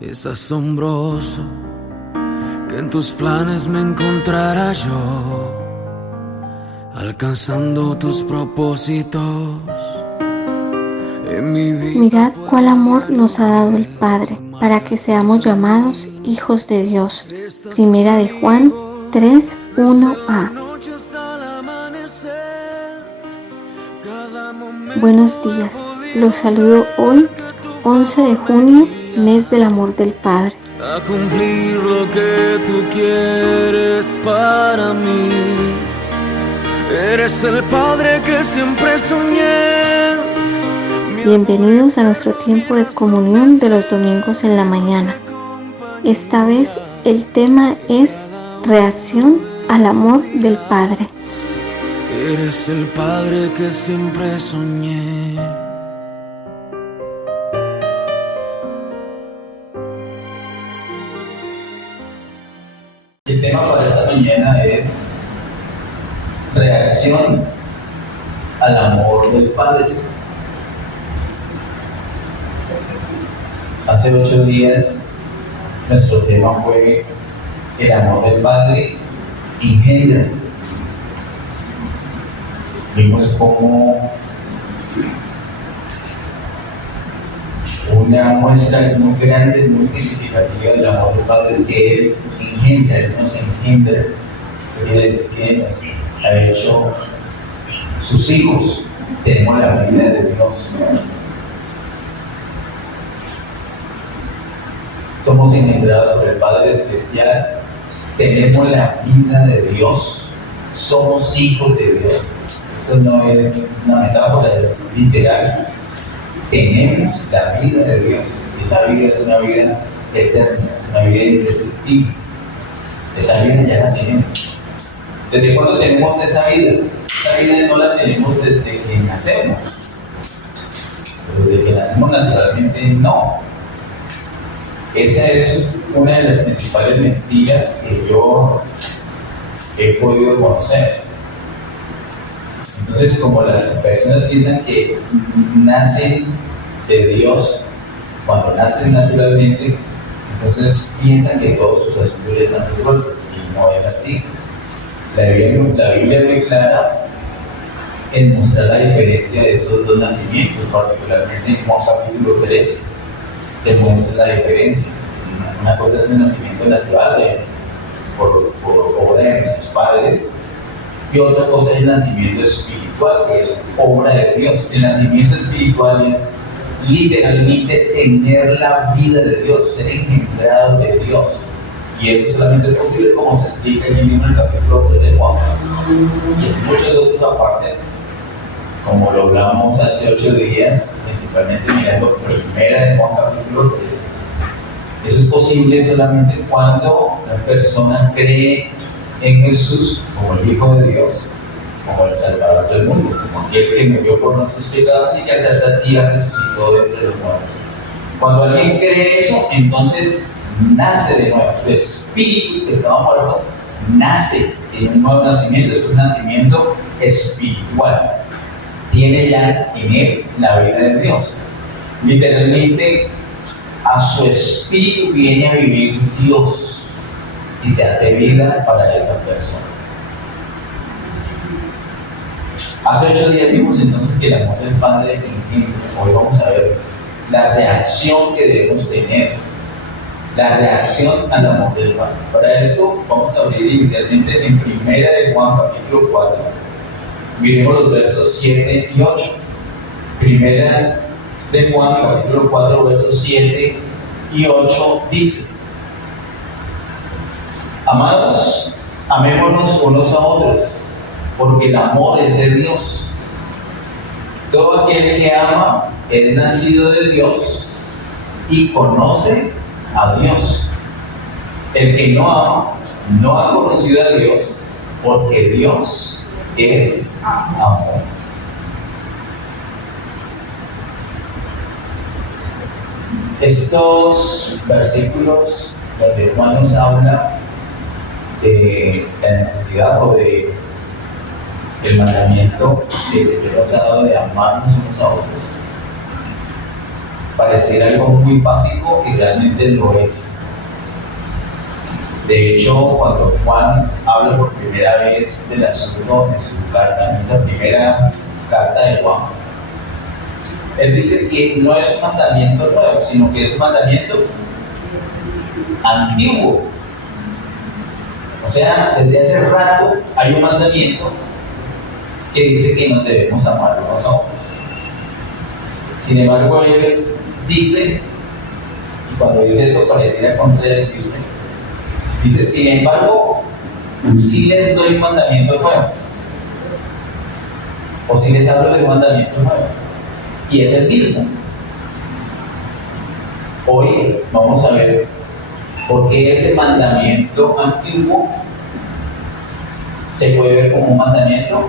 Es asombroso que en tus planes me encontrara yo, alcanzando tus propósitos en mi vida. Mirad cuál amor nos ha dado el Padre, para que seamos llamados hijos de Dios. Primera de Juan 3, 1a. Buenos días, los saludo hoy, 11 de junio, mes del amor del Padre. A cumplir lo que tú quieres para mí. Eres el Padre que siempre soñé. Bienvenidos a nuestro tiempo de comunión de los domingos en la mañana. Esta vez el tema es reacción al amor del Padre. Eres el Padre que siempre soñé. El tema para esta mañana es reacción al amor del Padre. Hace 8 días nuestro tema fue el amor del Padre engendra. Vimos como una muestra muy grande, muy significativa del amor del Padre es que Él engendra, Él nos engendra. Eso quiere decir que nos ha hecho sus hijos. Tenemos la vida de Dios. Somos engendrados por el Padre Celestial. Tenemos la vida de Dios. Somos hijos de Dios. Eso no es una metáfora, es literal. Tenemos la vida de Dios. Esa vida es una vida eterna, es una vida indestructible. Esa vida ya la tenemos. ¿Desde cuándo tenemos esa vida? Esa vida no la tenemos desde que nacemos. Desde que nacemos naturalmente no. Esa es una de las principales mentiras que yo he podido conocer. Entonces, como las personas piensan que nacen de Dios, cuando nacen naturalmente, entonces piensan que todos sus asuntos ya están resueltos, y no es así. La Biblia es muy clara en mostrar la diferencia de esos dos nacimientos, particularmente en Juan capítulo 3, se muestra la diferencia. Una cosa es el nacimiento natural por obra de nuestros padres, y otra cosa es el nacimiento espiritual, que es obra de Dios. El nacimiento espiritual es literalmente tener la vida de Dios, ser engendrado de Dios. Y eso solamente es posible como se explica aquí mismo en el capítulo 3 de Juan. Y en muchos otros apartes, como lo hablamos hace 8 días, principalmente mirando primera de Juan capítulo 3. Eso es posible solamente cuando la persona cree en Jesús como el Hijo de Dios, como el Salvador del mundo, como aquel que murió por nuestros pecados y que al tercer día resucitó de entre los muertos. Cuando alguien cree eso, entonces nace de nuevo. Su espíritu que estaba muerto nace en un nuevo nacimiento. Es un nacimiento espiritual. Tiene ya en él la vida de Dios. Literalmente, a su espíritu viene a vivir Dios y se hace vida para esa persona. Hace 8 días vimos entonces que el amor del Padre engendra. Hoy vamos a ver la reacción que debemos tener, la reacción al amor del Padre. Para esto vamos a abrir inicialmente en Primera de Juan capítulo 4. Miremos los versos 7 y 8. Primera de Juan capítulo 4 versos 7 y 8 dice: Amados, amémonos unos a otros, porque el amor es de Dios. Todo aquel que ama es nacido de Dios y conoce a Dios. El que no ama no ha conocido a Dios, porque Dios es amor. Estos versículos donde Juan nos habla de la necesidad o de el mandamiento que se nos ha dado de amarnos unos a otros, pareciera algo muy pasivo y realmente lo es. De hecho, cuando Juan habla por primera vez del asunto en su carta, en esa primera carta de Juan, él dice que no es un mandamiento nuevo, sino que es un mandamiento antiguo. O sea, desde hace rato hay un mandamiento que dice que nos debemos amar unos a otros. Sin embargo, él dice, y cuando dice eso pareciera contradecirse, dice, sin embargo, sí les doy un mandamiento nuevo, o sí les hablo de un mandamiento nuevo, y es el mismo. Hoy vamos a ver por qué ese mandamiento antiguo se puede ver como un mandamiento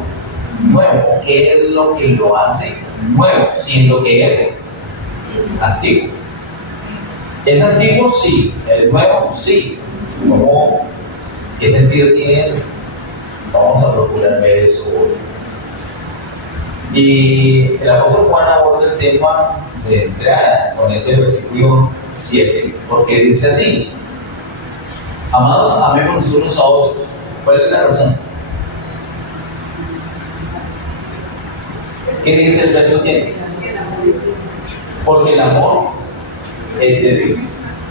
nuevo. ¿Qué es lo que lo hace nuevo, siendo que es antiguo? ¿Es antiguo? Sí. ¿Es nuevo? Sí. ¿Cómo? ¿Qué sentido tiene eso? Vamos a procurar ver eso hoy. Y el apóstol Juan aborda el tema de entrada con ese versículo 7, porque dice así: amados, amémonos unos a otros. ¿Cuál es la razón? ¿Qué dice el verso 7? Porque el amor es de Dios.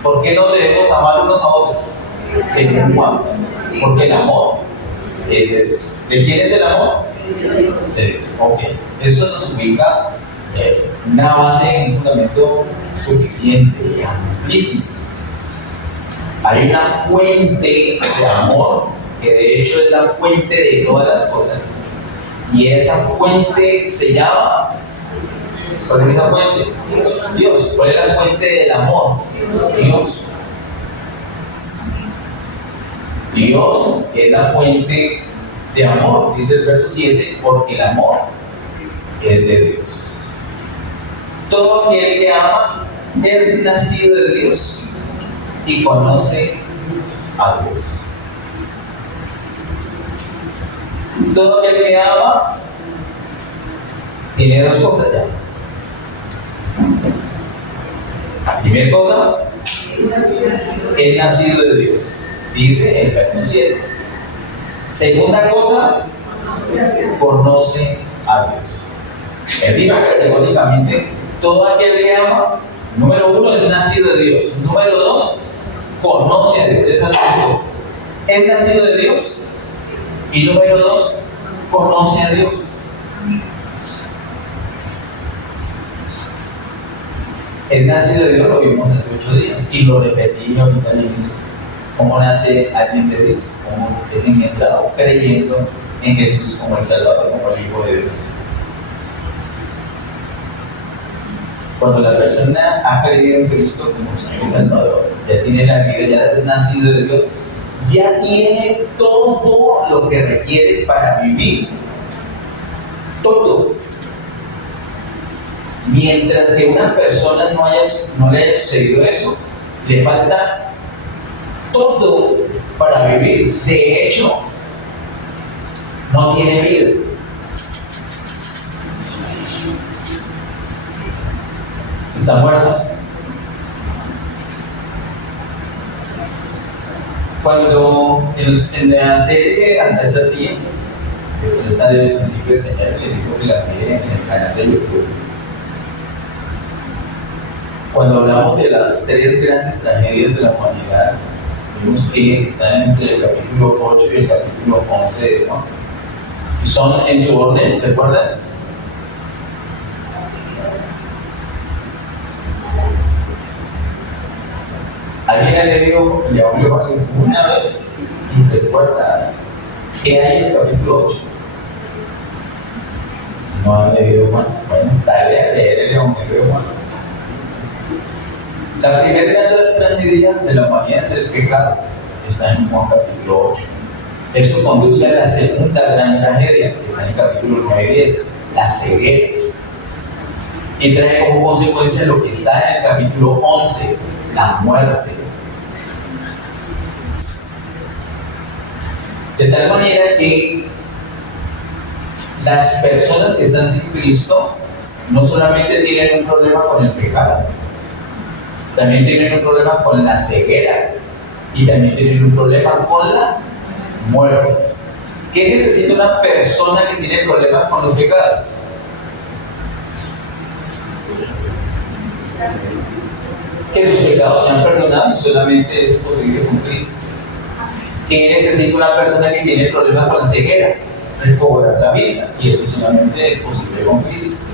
¿Por qué no debemos amar unos a otros? Según Juan. Porque el amor es de Dios. ¿De quién es el amor? De Dios. Ok. Eso nos ubica una base, un fundamento suficiente y amplísimo. Hay una fuente de amor que de hecho es la fuente de todas las cosas. Y esa fuente se llama, ¿cuál es esa fuente? Dios. ¿Cuál es la fuente del amor? Dios. Dios es la fuente de amor, dice el verso 7, porque el amor es de Dios. Todo aquel que ama es nacido de Dios y conoce a Dios. Todo aquel que ama tiene dos cosas ya. Primera cosa, es nacido de Dios, dice el verso 7. Segunda cosa, conoce a Dios. Él dice categóricamente, todo aquel que ama, número uno, es nacido de Dios. Número dos, conoce a Dios. Esas dos cosas. Es nacido de Dios. Y número dos, conoce a Dios. Es nacido de Dios, lo vimos hace 8 días y lo repetí ahorita al inicio. ¿Cómo nace alguien de Dios? ¿Cómo es engendrado? Creyendo en Jesús como el Salvador, como el Hijo de Dios. Cuando la persona ha creído en Cristo como Señor y Salvador, ya tiene la vida, ya es nacido de Dios, ya tiene todo lo que requiere para vivir. Todo. Mientras que una persona no le haya sucedido eso, le falta todo para vivir. De hecho, no tiene vida. Está muerto. Cuando en la serie antes del tiempo, que trata del principio del Señor, le dijo que la ve en el canal de YouTube. Cuando hablamos de las 3 grandes tragedias de la humanidad, vemos que están entre el capítulo 8 y el capítulo 11 de Juan. Y son en su orden, ¿recuerdan? ¿Alguien ha leído el Evangelio alguna vez y recuerda qué hay en el capítulo 8? ¿No han leído Juan? Bueno, dale a leer el Evangelio de Juan. La primera gran tragedia de la humanidad es el pecado. Está en Juan capítulo 8. Esto conduce a la segunda gran tragedia, que está en el capítulo 9 y 10, la ceguera. Y trae como consecuencia lo que está en el capítulo 11, la muerte. De tal manera que las personas que están sin Cristo no solamente tienen un problema con el pecado, también tienen un problema con la ceguera y también tienen un problema con la muerte. ¿Qué necesita una persona que tiene problemas con los pecados? Que sus pecados sean perdonados y solamente es posible con Cristo. ¿Qué necesita una persona que tiene problemas con la ceguera? Recobrar la vista, y eso solamente es posible con Cristo.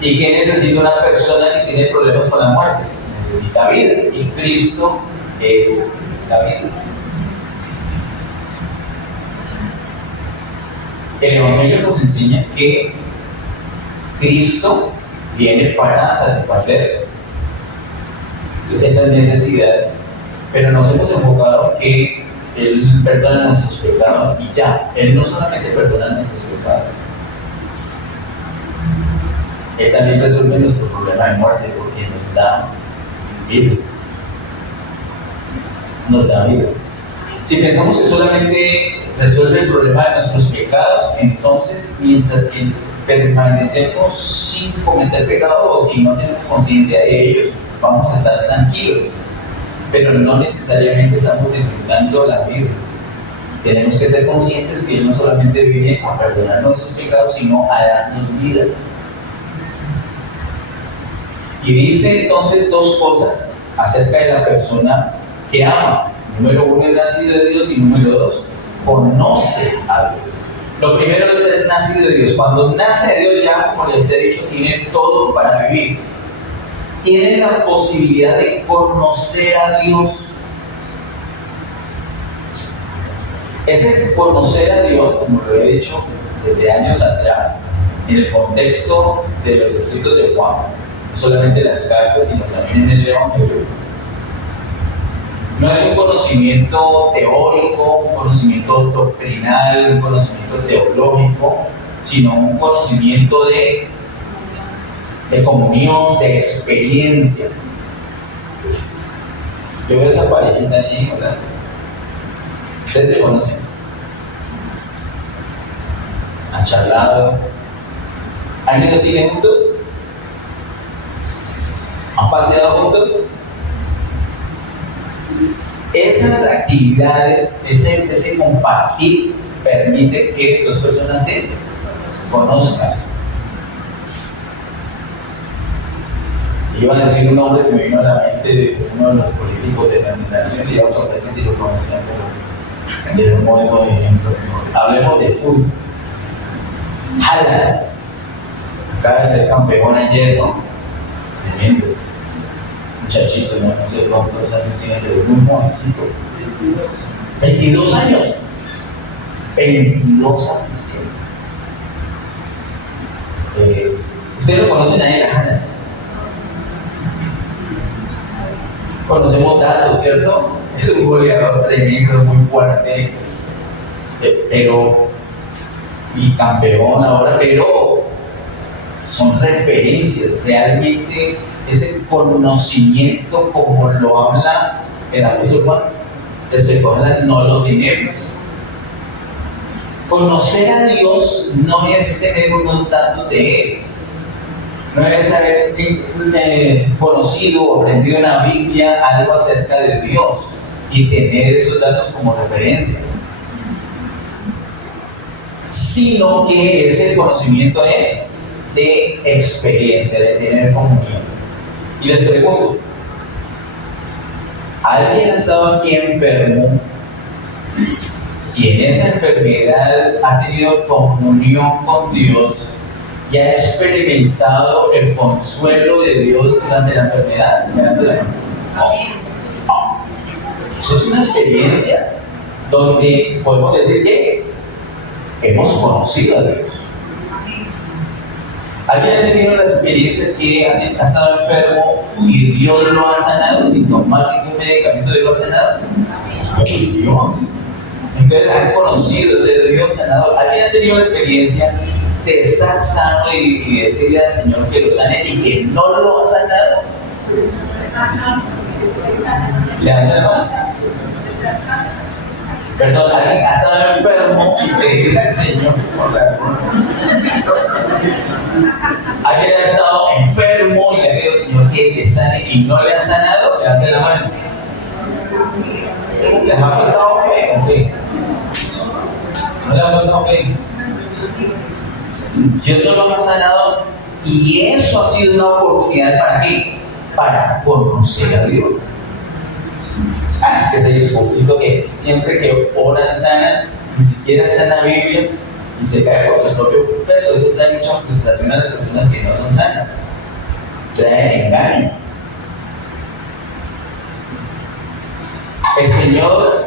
¿Y qué necesita una persona que tiene problemas con la muerte? Necesita vida, y Cristo es la vida. El Evangelio nos enseña que Cristo viene para satisfacer esas necesidades, pero nos hemos enfocado en que Él perdona nuestros pecados y ya. Él no solamente perdona nuestros pecados, Él también resuelve nuestro problema de muerte porque nos da vida. Nos da vida. Si pensamos que solamente resuelve el problema de nuestros pecados, entonces mientras que permanecemos sin cometer pecado o si no tenemos conciencia de ellos, vamos a estar tranquilos, pero no necesariamente estamos disfrutando la vida. Tenemos que ser conscientes que Él no solamente viene a perdonar nuestros pecados, sino a darnos vida. Y dice entonces dos cosas acerca de la persona que ama. Número uno, es nacido de Dios, y número dos, conoce a Dios. Lo primero es ser nacido de Dios. Cuando nace de Dios, ya, como les he dicho, tiene todo para vivir. Tiene la posibilidad de conocer a Dios. Ese conocer a Dios, como lo he dicho desde años atrás, en el contexto de los escritos de Juan, no solamente las cartas, sino también en el Evangelio, no es un conocimiento teórico, un conocimiento doctrinal, un conocimiento teológico, sino un conocimiento de comunión, de experiencia. Yo veo esta parejita allí, ¿verdad? Ustedes se conocen. Han charlado. ¿Han ido al cine juntos? ¿Han paseado juntos? Esas actividades, ese compartir, permite que dos personas se conozcan. Iban a decir un nombre que me vino a la mente de uno de los políticos de nuestra nación, y ya os conté que sí lo conocían, pero de un modo de ejemplo. Hablemos de fútbol. Haaland acaba de ser campeón ayer, ¿no? Tremendo. Muchachito, no sé cuántos años tiene, de un jovencito. 22 años. 22 años tiene. Ustedes lo conocen a él, a Haaland. Conocemos datos, ¿cierto? Es un goleador tremendo, muy fuerte, pero y campeón ahora, pero son referencias. Realmente ese conocimiento, como lo habla el apóstol Juan, respecto a Haaland, no lo tenemos. Conocer a Dios no es tener unos datos de Él. No es haber conocido o aprendido en la Biblia algo acerca de Dios y tener esos datos como referencia, sino que ese conocimiento es de experiencia, de tener comunión. Y les pregunto, ¿alguien ha estado aquí enfermo y en esa enfermedad ha tenido comunión con Dios y ha experimentado el consuelo de Dios durante la enfermedad? No. Eso es una experiencia donde podemos decir que hemos conocido a Dios. ¿Alguien ha tenido la experiencia que ha estado enfermo y Dios lo ha sanado sin tomar ningún medicamento? ¿Dios lo ha sanado? Dios. Entonces han conocido ese Dios sanador. ¿Alguien ha tenido la experiencia de estar sano y decirle al Señor que lo sane y que no lo ha sanado? ¿Levanta la mano? Perdón, alguien ha estado enfermo y pedirle al Señor por razón. Alguien ha estado enfermo y le ha pedido al Señor que le sane y no le ha sanado. Levante la mano. ¿Les ha faltado fe o qué? ¿No les ha faltado fe? Dios no lo ha sanado y eso ha sido una oportunidad ¿para qué? Para conocer a Dios. Es que ese discursito que siempre que oran sanan, ni siquiera está en la Biblia y se cae por su propio peso. Eso trae mucha frustración a las personas que no son sanas. Trae engaño. El Señor,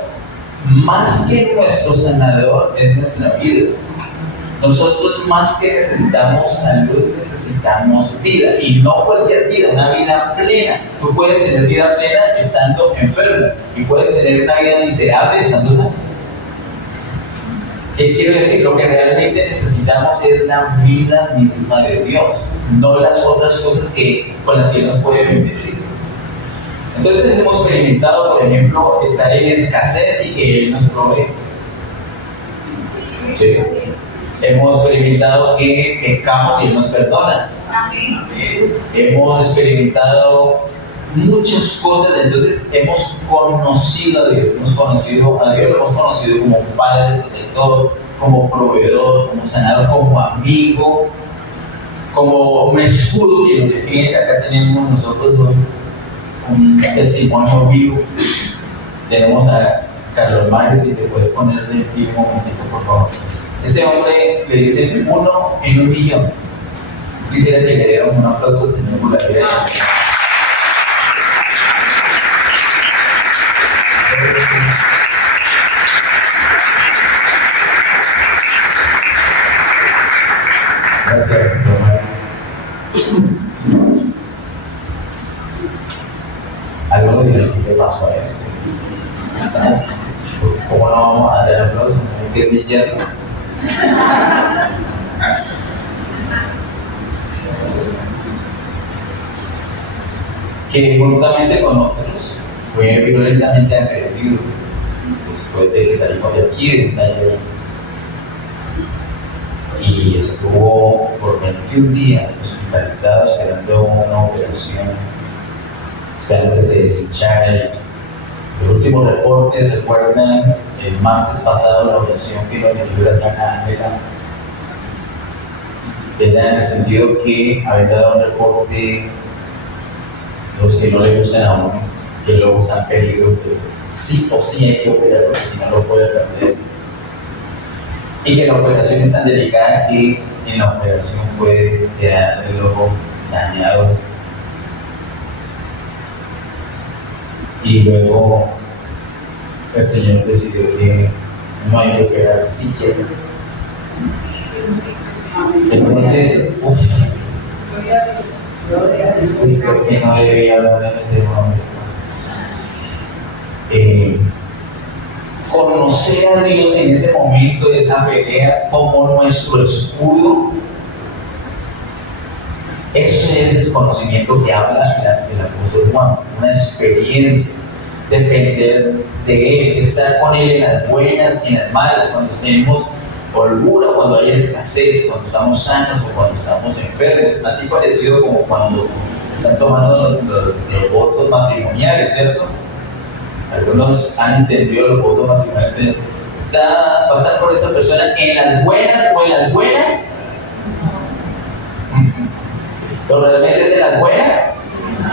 más que nuestro sanador, es nuestra vida. Nosotros más que necesitamos salud, necesitamos vida. Y no cualquier vida, una vida plena. Tú puedes tener vida plena estando enfermo. Y puedes tener una vida miserable estando sano. ¿Qué quiero decir? Lo que realmente necesitamos es la vida misma de Dios. No las otras cosas con las que nos puede bendecir. Entonces hemos experimentado, por ejemplo, estar en escasez y que Él nos provee. ¿Sí? Hemos experimentado que pecamos y Él nos perdona. Hemos experimentado muchas cosas, entonces hemos conocido a Dios. Lo hemos conocido como un Padre protector, como proveedor, como sanador, como amigo, como un escudo que nos defiende. Acá tenemos nosotros hoy un testimonio vivo. Tenemos a Carlos Márquez, si te puedes poner de pie un momentito, por favor. Ese hombre le dice 1 en 1.000.000. Quisiera que le dieran un aplauso al Señor por la vida. Gracias, Román. Algo dirán que pasó a esto. ¿Cómo no vamos a dar aplausos? No hay que brillar. Que juntamente con otros fue violentamente agredido después de que salimos de aquí, del taller, y estuvo por 21 días hospitalizado esperando una operación, esperando que se deshinchara. Los últimos reportes recuerdan el martes pasado la oración que nos dio la hermana Ángela. Era en el sentido que había dado un reporte los que no le gustan a uno, que luego están peligro, que sí o sí hay que operar porque si no lo puede perder. Y que la operación es tan delicada que en la operación puede quedar el ojo dañado. Y luego el Señor decidió que no hay que operar siquiera. Entonces, porque no debía hablar de este momento. Conocer a Dios en ese momento de esa pelea como nuestro escudo, ese es el conocimiento que habla el apóstol Juan, una experiencia, depender de Él, estar con Él en las buenas y en las malas, cuando tenemos holgura, cuando hay escasez, cuando estamos sanos o cuando estamos enfermos, así parecido como cuando están tomando los votos matrimoniales, ¿cierto? Algunos han entendido los votos matrimoniales. Va a estar con esa persona en las buenas o en las buenas. Pero realmente es en las buenas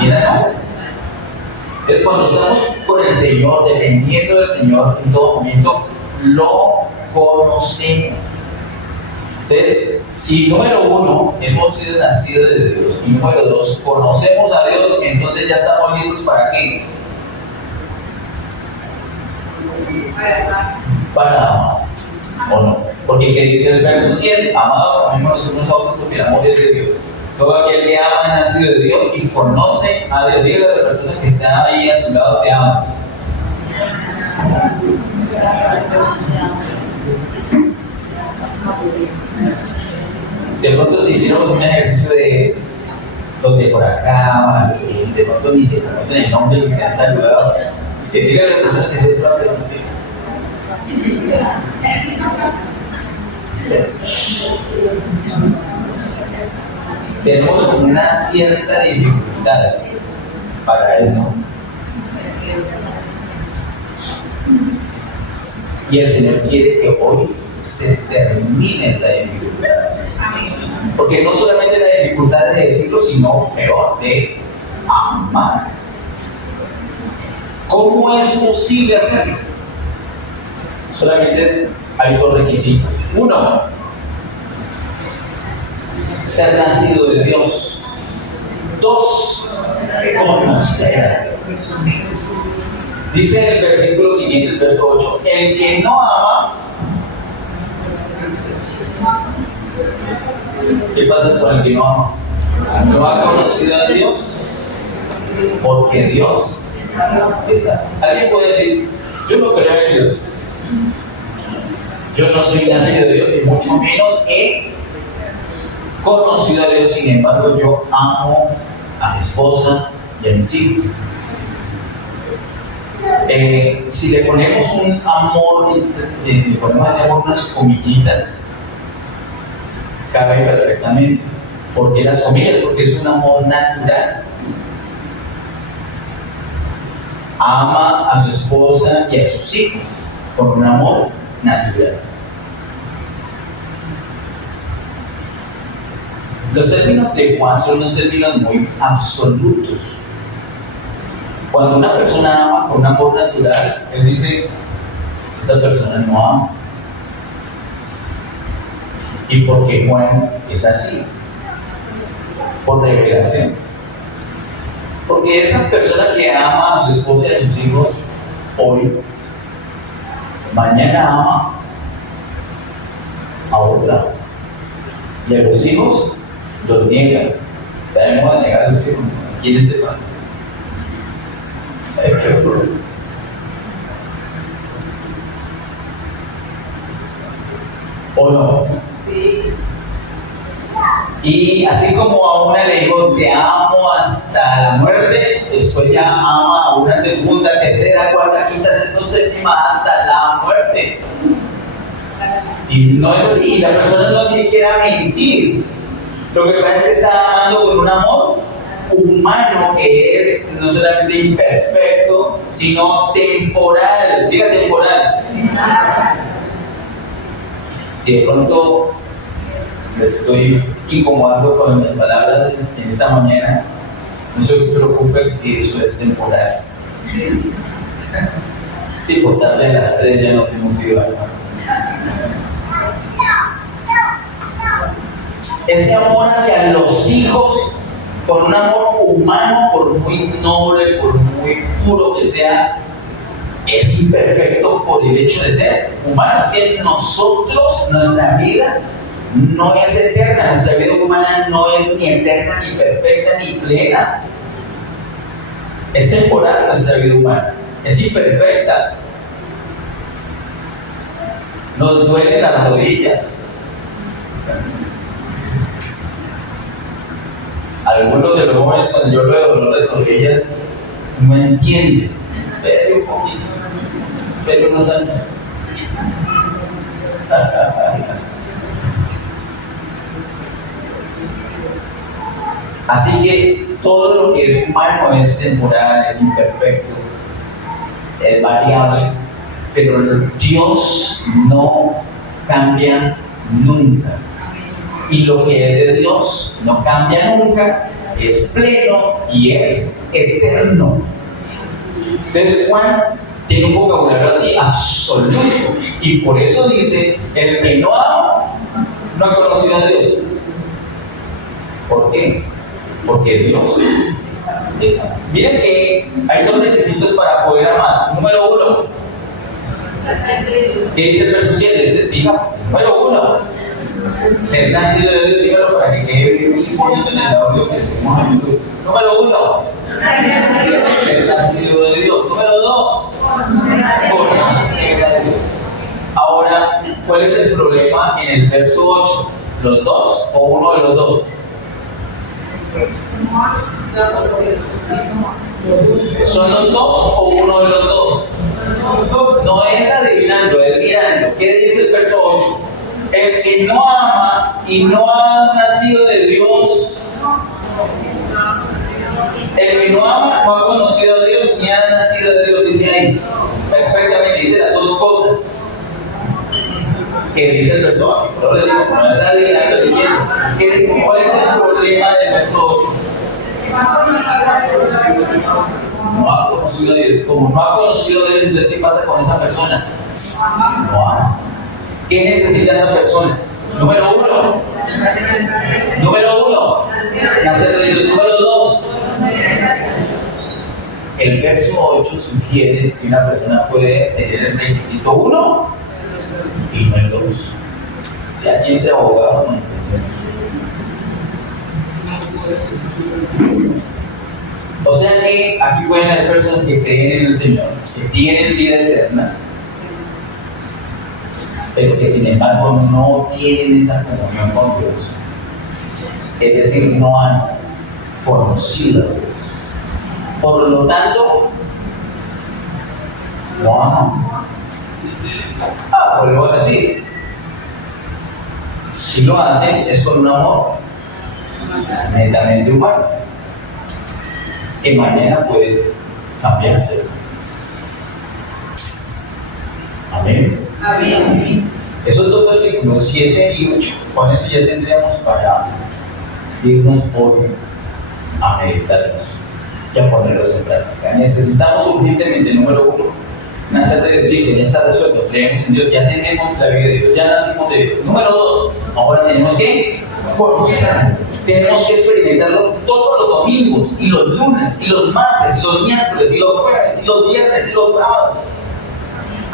y en las malas. Es cuando estamos con el Señor, dependiendo del Señor en todo momento, lo conocemos. Entonces, si número 1, hemos sido nacidos de Dios, y número 2, conocemos a Dios, entonces ya estamos listos ¿para qué? Para amar, ¿o no? Porque ¿qué dice el verso 7? Amados, amémonos unos a otros porque el amor es de Dios. Todo aquel que ama es nacido de Dios y conoce a Dios. Dígale a la persona que está ahí a su lado, te ama. De pronto si hicieron un ejercicio de los de por acá, los que de pronto ni se conocen el nombre ni se han saludado, que diga a la persona que se trata de usted. Tenemos una cierta dificultad para eso. Y el Señor quiere que hoy se termine esa dificultad. Porque no solamente la dificultad de decirlo, sino peor, de amar. ¿Cómo es posible hacerlo? Solamente hay dos requisitos. Uno, ser nacido de Dios. Dos, conocer a Dios. Dice en el versículo siguiente, el verso 8, el que no ama, ¿qué pasa con el que no ama? No ha conocido a Dios, porque Dios es amor. Alguien puede decir, yo no creo en Dios, yo no soy nacido de Dios y mucho menos he conocido a Dios, sin embargo yo amo a mi esposa y a mis hijos. Si le ponemos un amor, si le ponemos ese amor unas comillitas, cabe perfectamente. ¿Por qué las comillas? Porque es un amor natural. Ama a su esposa y a sus hijos con un amor natural. Los términos de Juan son unos términos muy absolutos. Cuando una persona ama con un amor natural, él dice, esta persona no ama. ¿Y por qué Juan es así? Por revelación. Porque esa persona que ama a su esposa y a sus hijos hoy, mañana ama a otra. Y a los hijos los niegan. Debemos negar a los hijos. ¿Quién es este padre? ¿O no? Sí. Y así como a una le digo te amo hasta la muerte, después ya ama a una segunda, tercera, cuarta, quinta, sexta, séptima, hasta la muerte. Y no es así, y la persona no se quiere mentir. Lo que pasa es que está amando con un amor humano que es no solamente imperfecto, sino temporal. Diga temporal. Si de pronto me estoy incomodando con mis palabras en esta mañana, no se preocupe que eso es temporal. Sí, por tarde a las 3 ya nos hemos ido acá. Ese amor hacia los hijos, con un amor humano, por muy noble, por muy puro que sea, es imperfecto por el hecho de ser humano. Es que nosotros, nuestra vida no es eterna, nuestra vida humana no es ni eterna, ni perfecta, ni plena. Es temporal nuestra vida humana, es imperfecta. Nos duelen las rodillas. Algunos de los jóvenes, cuando yo veo dolor de rodillas, no entienden. Espere un poquito, espere unos años. Así que todo lo que es humano es temporal, es imperfecto, es variable, pero Dios no cambia nunca. Y lo que es de Dios no cambia nunca, es pleno y es eterno. Entonces Juan tiene un vocabulario así absoluto, y por eso dice, el que no ama no ha conocido a Dios. ¿Por qué? Porque Dios es amor. Miren que hay dos requisitos para poder amar. Número 1, ¿qué dice el verso 7? Diga, número 1, ser nacido de Dios. Dígalo para que quede muy bonito en el audio que seguimos en YouTube. Número 1, ser nacido de Dios. Número 2, conocer a Dios. Ahora, ¿cuál es el problema en el verso 8? ¿Los dos o uno de los dos? ¿Son los dos o uno de los dos? No es adivinando, es mirando. ¿Qué dice el verso 8? El que no ama y no ha nacido de Dios, el que no ama no ha conocido a Dios ni ha nacido de Dios, dice ahí. Perfectamente, dice las dos cosas. ¿Qué dice el verso 8? Pero le digo, no es adivinando leyendo. ¿Cuál es el problema del verso 8? No ha conocido a Dios. Como no ha conocido a Dios, entonces ¿qué pasa con esa persona? No ama. ¿Qué necesita esa persona? Número uno, nacer de Dios. Número 2, el verso 8 sugiere que una persona puede tener el requisito 1 y no el 2. Si aquí entre abogados no entendemos. O sea que aquí pueden haber personas que creen en el Señor, que tienen vida eterna, pero que sin embargo no tienen esa comunión con Dios. Es decir, no han conocido a Dios. Por lo tanto, no aman. Vuelvo a decir, si lo hacen es con un amor netamente humano, que mañana puede cambiarse. Amén. Amén. Esos dos versículos, 7 y 8, con eso ya tendríamos para irnos hoy a meditarlos y a ponerlos en práctica. Necesitamos urgentemente, número 1, nacer de Dios. Listo, ya está resuelto, creemos en Dios, ya tenemos la vida de Dios, ya nacimos de Dios. Número 2, ahora tenemos que forzar. Tenemos que experimentarlo todos los domingos, y los lunes, y los martes, y los miércoles, y los jueves, y los viernes, y los sábados.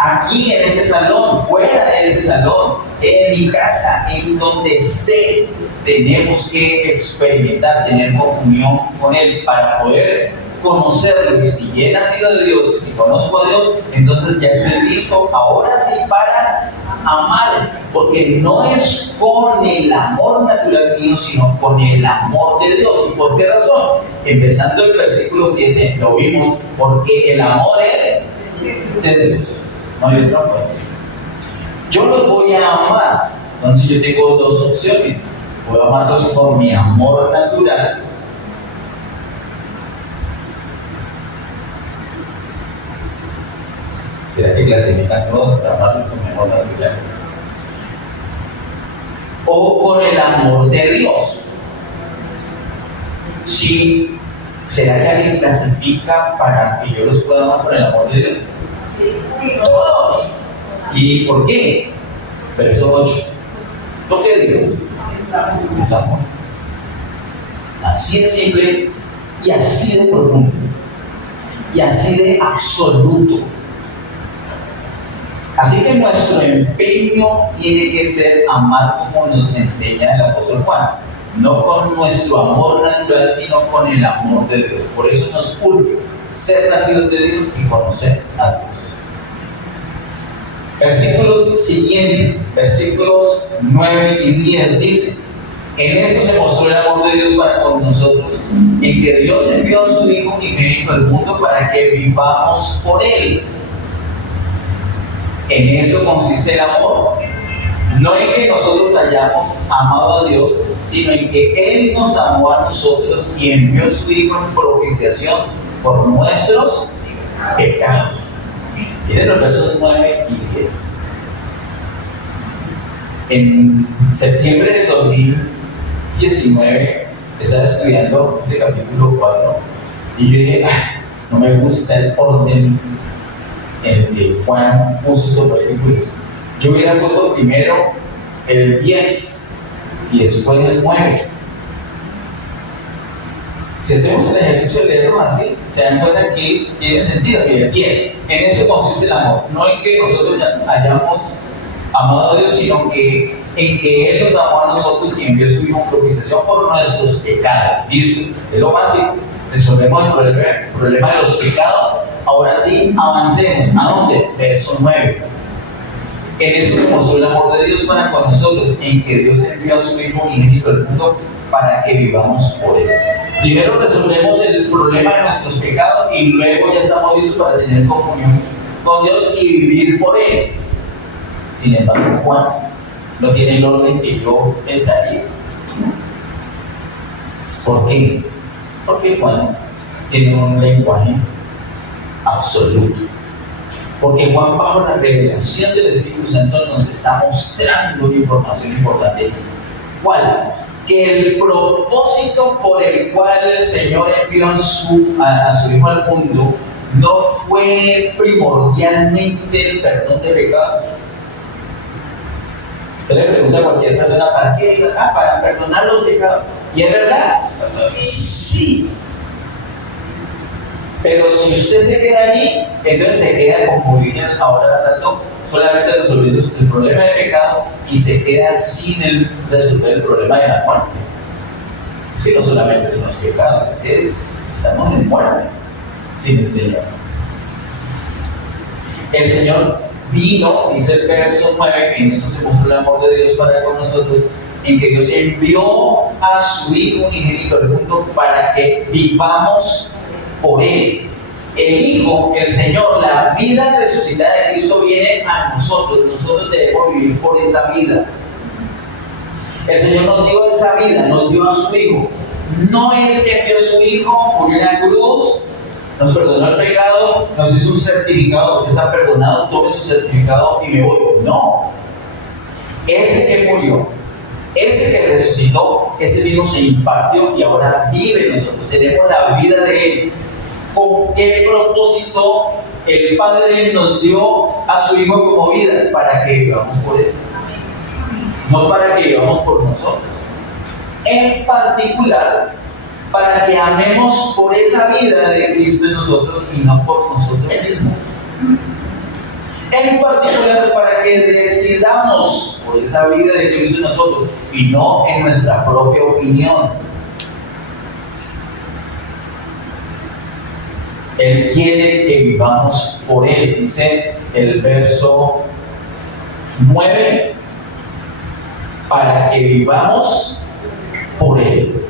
Aquí en ese salón, fuera de ese salón, en mi casa, en donde esté, tenemos que experimentar, tener comunión con Él para poder conocerlo. Y si he nacido de Dios, si conozco a Dios, entonces ya estoy listo, ahora sí, para amar, porque no es con el amor natural mío, sino con el amor de Dios. ¿Y por qué razón? Empezando el versículo 7, lo vimos, porque el amor es de Dios. No hay otra forma. Yo los voy a amar. Entonces yo tengo dos opciones. Puedo amarlos con mi amor natural. ¿Será que clasifican todos para amarlos con mi amor natural? O con el amor de Dios. Sí. ¿Será que alguien clasifica para que yo los pueda amar con el amor de Dios? Sí. Todos. ¿Y por qué? Verso 8. ¿Por qué Dios? Es amor. Así de simple y así de profundo y así de absoluto. Así que nuestro empeño tiene que ser amar como nos enseña el apóstol Juan, no con nuestro amor natural, sino con el amor de Dios. Por eso nos urge ser nacidos de Dios y conocer a Dios. Versículos siguientes, versículos 9 y 10 dice: en esto se mostró el amor de Dios para con nosotros, en que Dios envió a su Hijo unigénito al mundo para que vivamos por Él. En eso consiste el amor, no en que nosotros hayamos amado a Dios, sino en que Él nos amó a nosotros y envió a su Hijo en propiciación por nuestros pecados. Miren los versos 9 y 10. En septiembre de 2019 estaba estudiando ese capítulo 4 y yo dije, no me gusta el orden en el que Juan puso estos versículos. Yo hubiera puesto primero el 10 y después el 9. Si hacemos el ejercicio de leerlo así, se dan cuenta que tiene sentido. El 10, en eso consiste el amor. No en que nosotros hayamos amado a Dios, sino que en que Él nos amó a nosotros y envió su Hijo en propiciación por nuestros pecados. ¿Listo? Es lo básico. Resolvemos el problema de los pecados. Ahora sí, avancemos. ¿A dónde? Verso 9. En eso se mostró el amor de Dios para con nosotros, en que Dios envió a su Hijo unigénito al mundo para que vivamos por Él. Primero resolvemos el problema de nuestros pecados y luego ya estamos listos para tener comunión con Dios y vivir por Él. Sin embargo, Juan no tiene el orden que yo pensaría. ¿Por qué? Porque Juan tiene un lenguaje absoluto. Porque Juan, bajo la revelación del Espíritu Santo, nos está mostrando una información importante. ¿Cuál? Que el propósito por el cual el Señor envió a su Hijo al mundo no fue primordialmente el perdón de pecados. Usted le pregunta a cualquier persona, ¿para qué? Para perdonar los pecados. ¿Y es verdad? Sí. Pero si usted se queda allí, entonces se queda, como dije ahora hablando, solamente resolviendo el problema de pecados y se queda sin resolver el problema de la muerte. Es que no solamente son los pecados, es que estamos en muerte sin el Señor. El Señor vino, dice el verso 9, en eso se mostró el amor de Dios para con nosotros, en que Dios envió a su Hijo unigénito al mundo para que vivamos por Él. El Hijo, el Señor, la vida resucitada de Cristo viene a nosotros. Nosotros debemos vivir por esa vida. El Señor nos dio esa vida, nos dio a su Hijo. No es que envió a su Hijo, murió en la cruz, nos perdonó el pecado, nos hizo un certificado, usted está perdonado, tome su certificado y me voy. No. Ese que murió, ese que resucitó, ese mismo se impartió y ahora vive en nosotros. Tenemos la vida de Él. ¿Con qué propósito el Padre nos dio a su Hijo como vida? Para que vivamos por Él. No para que vivamos por nosotros. En particular, para que amemos por esa vida de Cristo en nosotros y no por nosotros mismos. En particular, para que decidamos por esa vida de Cristo en nosotros y no en nuestra propia opinión. Él quiere que vivamos por Él, dice el verso 9, para que vivamos por Él.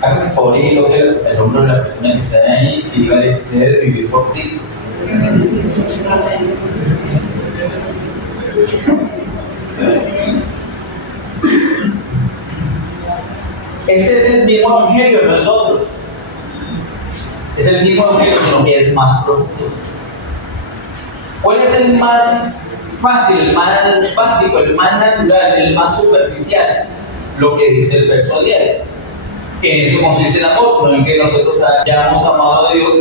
Hágame el favor y toque el hombro de la persona que está ahí y dígale, debe vivir por Cristo. Ese es el mismo evangelio de nosotros. Es el mismo evangelio, sino que es más profundo. ¿Cuál es el más fácil, el más básico, el más natural, el más superficial? Lo que dice el verso 10. En eso consiste el amor, no en que nosotros hayamos amado a Dios,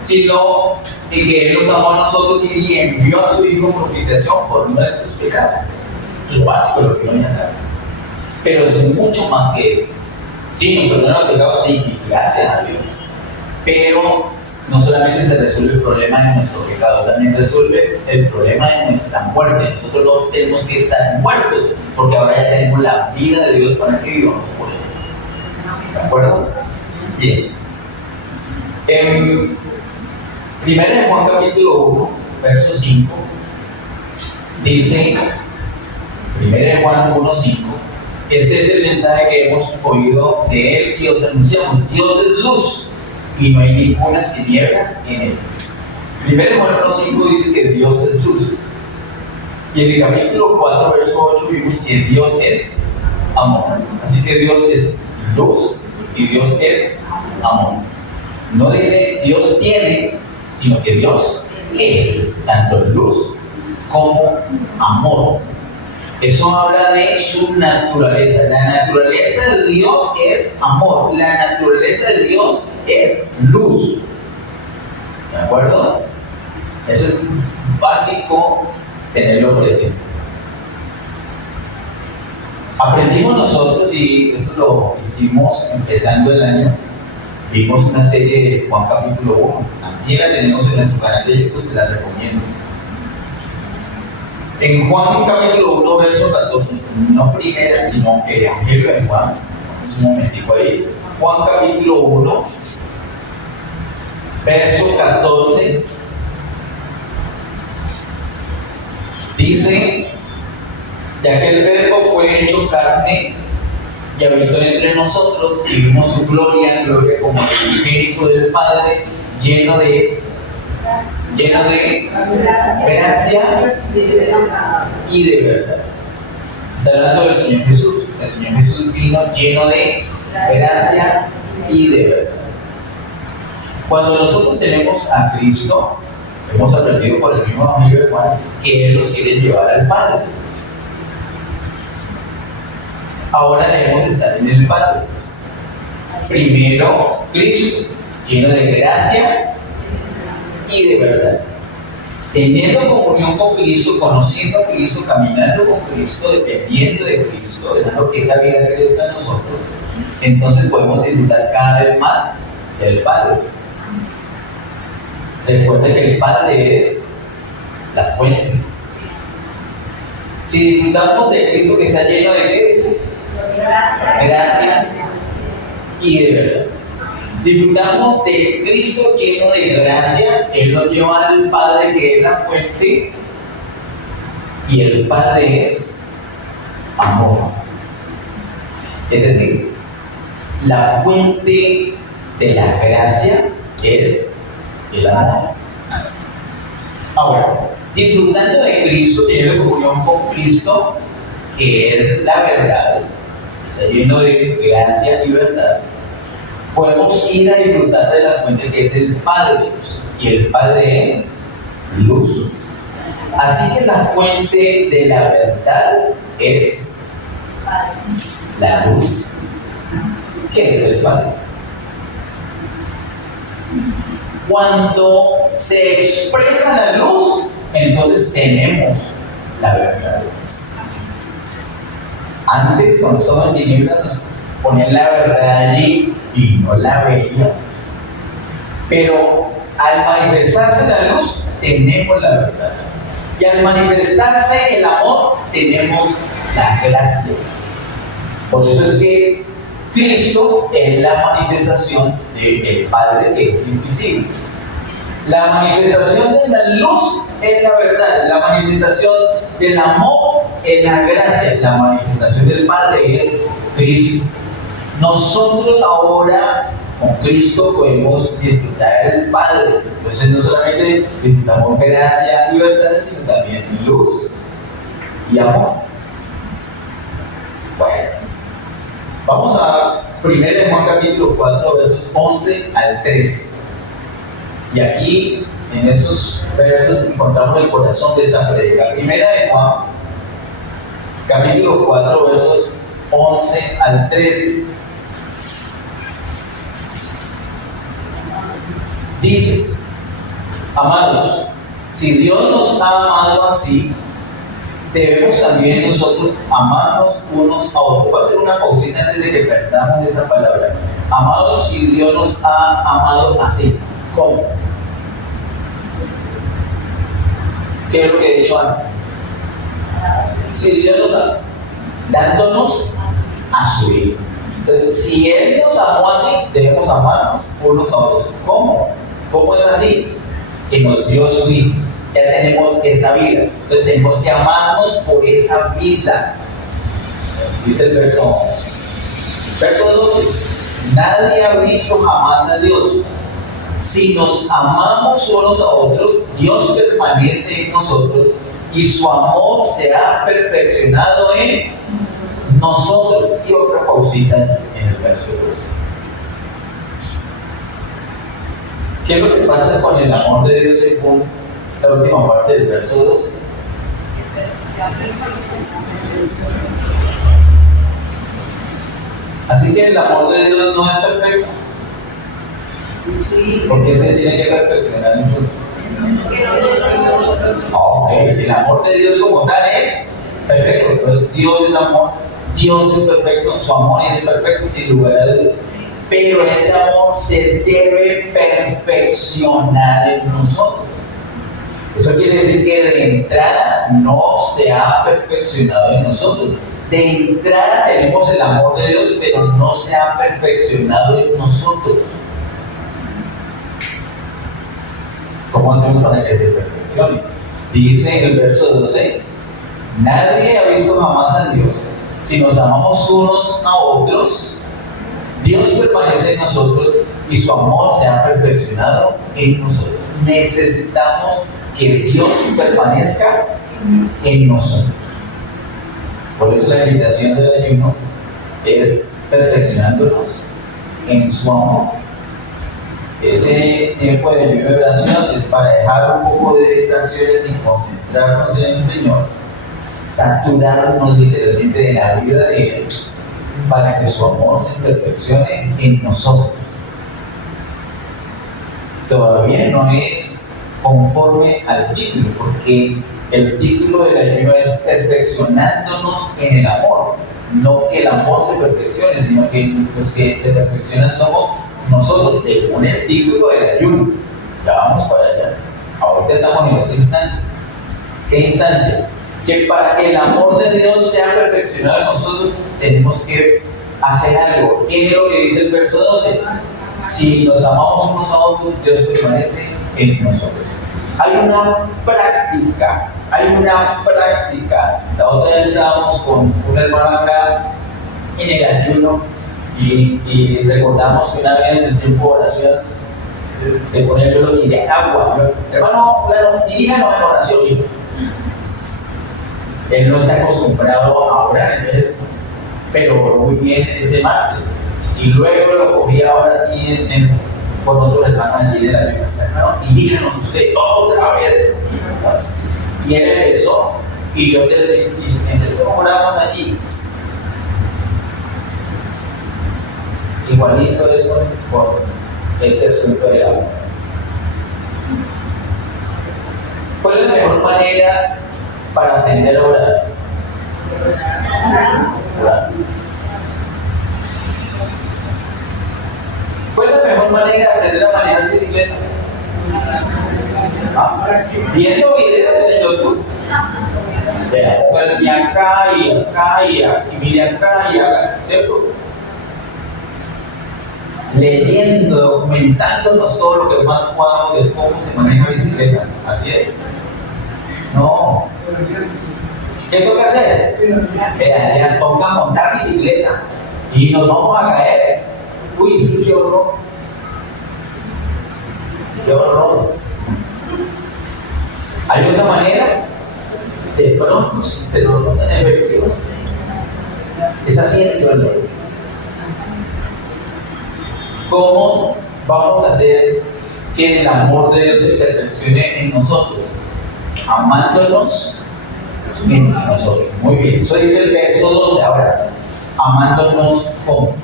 sino en que Él nos amó a nosotros y envió a su Hijo en propiciación por nuestros pecados. Lo básico, lo que no ya saben. Pero es mucho más que eso. Sí, nos perdonan los pecados, sí, gracias a Dios. Pero no solamente se resuelve el problema de nuestro pecado, también resuelve el problema de nuestra muerte. Nosotros no tenemos que estar muertos, porque ahora ya tenemos la vida de Dios para que vivamos por Él. ¿De acuerdo? Bien. En 1 Juan capítulo 1, verso 5, dice, 1 Juan 1, 5, este es el mensaje que hemos oído de Él y os anunciamos. Dios es luz y no hay ninguna tinieblas en Él. 1 Juan 1, 5 dice que Dios es luz. Y en el capítulo 4, verso 8 vimos que Dios es amor. Así que Dios es luz y Dios es amor. No dice Dios tiene, sino que Dios es tanto luz como amor. Eso habla de su naturaleza. La naturaleza de Dios es amor. La naturaleza de Dios es luz. ¿De acuerdo? Eso es básico tenerlo presente. Aprendimos nosotros, y eso lo hicimos empezando el año, vimos una serie de Juan capítulo 1. También la tenemos en nuestro canal de YouTube, se la recomiendo. En Juan capítulo 1, verso 14, no primera, sino el Evangelio de Juan, un momentico ahí, Juan capítulo 1, verso 14, dice, ya que el Verbo fue hecho carne y habitó entre nosotros y vimos su gloria, gloria como el unigénito del Padre, lleno de gracia y de verdad. Está hablando del Señor Jesús. El Señor Jesús vino lleno de gracia y de verdad. Cuando nosotros tenemos a Cristo, hemos aprendido por el mismo Evangelio de Juan que Él los quiere llevar al Padre. Ahora debemos estar en el Padre. Primero, Cristo, lleno de gracia y de verdad. Teniendo comunión con Cristo, conociendo a Cristo, caminando con Cristo, dependiendo de Cristo, dejando que esa vida crezca en nosotros, entonces podemos disfrutar cada vez más del Padre. Recuerda que el Padre es la fuente. Si disfrutamos de Cristo que está lleno de ¿qué? Gracia y de verdad. Disfrutamos de Cristo lleno de gracia, Él nos lleva al Padre que es la fuente, y el Padre es amor. Es decir, la fuente de la gracia es el amor. Ahora, disfrutando de Cristo, teniendo comunión con Cristo, que es la verdad, está lleno de gracia y verdad, podemos ir a disfrutar de la fuente que es el Padre, y el Padre es luz. Así que la fuente de la verdad es la luz. ¿Qué es el Padre? Cuando se expresa la luz, entonces tenemos la verdad. Antes, cuando estaban en tinieblas, nos ponían la verdad allí y no la veíamos. Pero al manifestarse la luz, tenemos la verdad. Y al manifestarse el amor, tenemos la gracia. Por eso es que Cristo es la manifestación del Padre que es invisible. La manifestación de la luz es la verdad. La manifestación del amor es la gracia. La manifestación del Padre es Cristo. Nosotros ahora con Cristo podemos disfrutar del Padre. Entonces no solamente disfrutamos gracia y verdad, sino también luz y amor. Bueno, vamos a 1 Juan capítulo 4, versos 11 al 13. Y aquí, en esos versos, encontramos el corazón de esta prédica. 1 Juan capítulo 4, versos 11 al 13. Dice: amados, si Dios nos ha amado así, debemos también nosotros amarnos unos a otros. Voy a hacer una pausita antes de que perdamos esa palabra. Amados, si Dios nos ha amado así. ¿Cómo? ¿Qué es lo que he dicho antes? Si Dios nos ama, dándonos a su Hijo. Entonces, si Él nos amó así, debemos amarnos unos a otros. ¿Cómo? ¿Cómo es así? Que nos dio su Hijo. Ya tenemos esa vida. Entonces tenemos que amarnos por esa vida. Dice el verso 11. Verso 12. Nadie ha visto jamás a Dios. Si nos amamos unos a otros, Dios permanece en nosotros y su amor se ha perfeccionado en nosotros. Y otra pausita en el verso 12. ¿Qué es lo que pasa con el amor de Dios según la última parte del verso 12? Así que el amor de Dios no es perfecto. ¿Por qué se tiene que perfeccionar entonces? El amor de Dios como tal es perfecto. Pero Dios es amor, Dios es perfecto, su amor es perfecto sin lugar a dudas. Pero ese amor se debe perfeccionar en nosotros. Eso quiere decir que de entrada no se ha perfeccionado en nosotros. De entrada tenemos el amor de Dios, pero no se ha perfeccionado en nosotros. ¿Cómo hacemos para que se perfeccione? Dice en el verso 12: nadie ha visto jamás a Dios. Si nos amamos unos a otros, Dios permanece en nosotros y su amor se ha perfeccionado en nosotros. Necesitamos que Dios permanezca en nosotros. Por eso la invitación del ayuno es perfeccionándonos en su amor. Ese tiempo de ayuno y oración es para dejar un poco de distracciones y concentrarnos en el Señor, saturarnos literalmente de la vida de Él, para que su amor se perfeccione en nosotros. Todavía no es conforme al título, porque el título del ayuno es perfeccionándonos en el amor. No que el amor se perfeccione, sino que los que se perfeccionan somos nosotros, según el título del ayuno. Ya vamos para allá. Ahorita estamos en otra instancia. ¿Qué instancia? Que para que el amor de Dios sea perfeccionado en nosotros, tenemos que hacer algo. ¿Qué es lo que dice el verso 12? Si nos amamos unos a otros, Dios permanece en nosotros. Hay una práctica. La otra vez estábamos con un hermano acá en el ayuno y recordamos que una vez en el tiempo de oración se pone el velo y de agua. Hermano, fulano, diríjanos en oración. Él no está acostumbrado a orar, entonces, pero muy bien ese martes. Y luego lo cogí ahora aquí con otros hermanos allí de la ayuno. Hermano, diríjanos usted otra vez. Y él empezó, y yo entre todos oramos allí. Igualito es con este asunto del amor. ¿Cuál es la mejor manera para aprender a orar? Orar. ¿Cuál es la mejor manera de aprender a manejar bicicleta? Viendo videos en YouTube. Ni acá y acá y mire acá y acá, ¿cierto? Leyendo, documentándonos todo lo que más podamos de cómo se maneja bicicleta. Así es. No. ¿Qué toca hacer? Ya toca montar bicicleta y nos vamos a caer. Uy, sí, qué horror. Qué horror. ¿Hay otra manera? De pronto, pero no tan efectiva. Es así en el. ¿Cómo vamos a hacer que el amor de Dios se perfeccione en nosotros? Amándonos en nosotros. Muy bien, eso dice el verso 12 ahora. Amándonos ¿cómo?